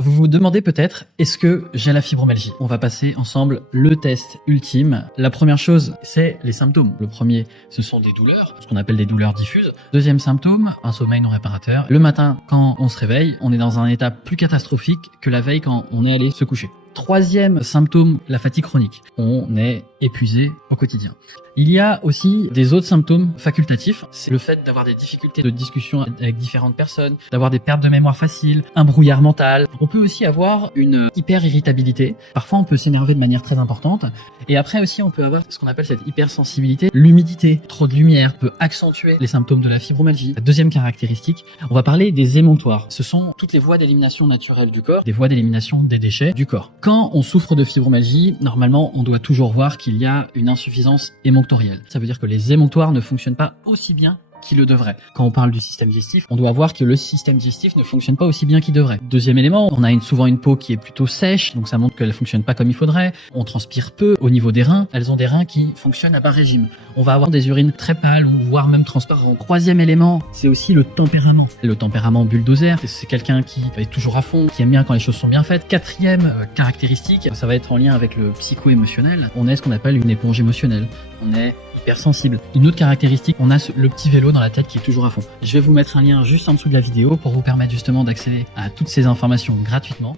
vous vous demandez peut-être, est-ce que j'ai la fibromyalgie? On va passer ensemble le test ultime. La première chose, c'est les symptômes. Le premier, ce sont des douleurs, ce qu'on appelle des douleurs diffuses. Deuxième symptôme, un sommeil non réparateur. Le matin, quand on se réveille, on est dans un état plus catastrophique que la veille quand on est allé se coucher. Troisième symptôme, la fatigue chronique. On est épuisé au quotidien. Il y a aussi des autres symptômes facultatifs. C'est le fait d'avoir des difficultés de discussion avec différentes personnes, d'avoir des pertes de mémoire faciles, un brouillard mental. On peut aussi avoir une hyper-irritabilité. Parfois, on peut s'énerver de manière très importante. Et après aussi, on peut avoir ce qu'on appelle cette hypersensibilité. L'humidité, trop de lumière peut accentuer les symptômes de la fibromyalgie. La deuxième caractéristique, on va parler des émonctoires. Ce sont toutes les voies d'élimination naturelles du corps, des voies d'élimination des déchets du corps. Quand on souffre de fibromyalgie, normalement, on doit toujours voir qu'il y a une insuffisance émonctorielle. Ça veut dire que les émonctoires ne fonctionnent pas aussi bien qu'il le devrait. Quand on parle du système digestif, on doit voir que le système digestif ne fonctionne pas aussi bien qu'il devrait. Deuxième élément, on a souvent une peau qui est plutôt sèche, donc ça montre qu'elle fonctionne pas comme il faudrait. On transpire peu. Au niveau des reins, elles ont des reins qui fonctionnent à bas régime. On va avoir des urines très pâles ou voire même transparentes. Troisième élément, c'est aussi le tempérament. Le tempérament bulldozer, c'est quelqu'un qui est toujours à fond, qui aime bien quand les choses sont bien faites. Quatrième caractéristique, ça va être en lien avec le psycho-émotionnel. On est ce qu'on appelle une éponge émotionnelle. On est hypersensible. Une autre caractéristique, on a le petit vélo dans la tête qui est toujours à fond. Je vais vous mettre un lien juste en dessous de la vidéo pour vous permettre justement d'accéder à toutes ces informations gratuitement.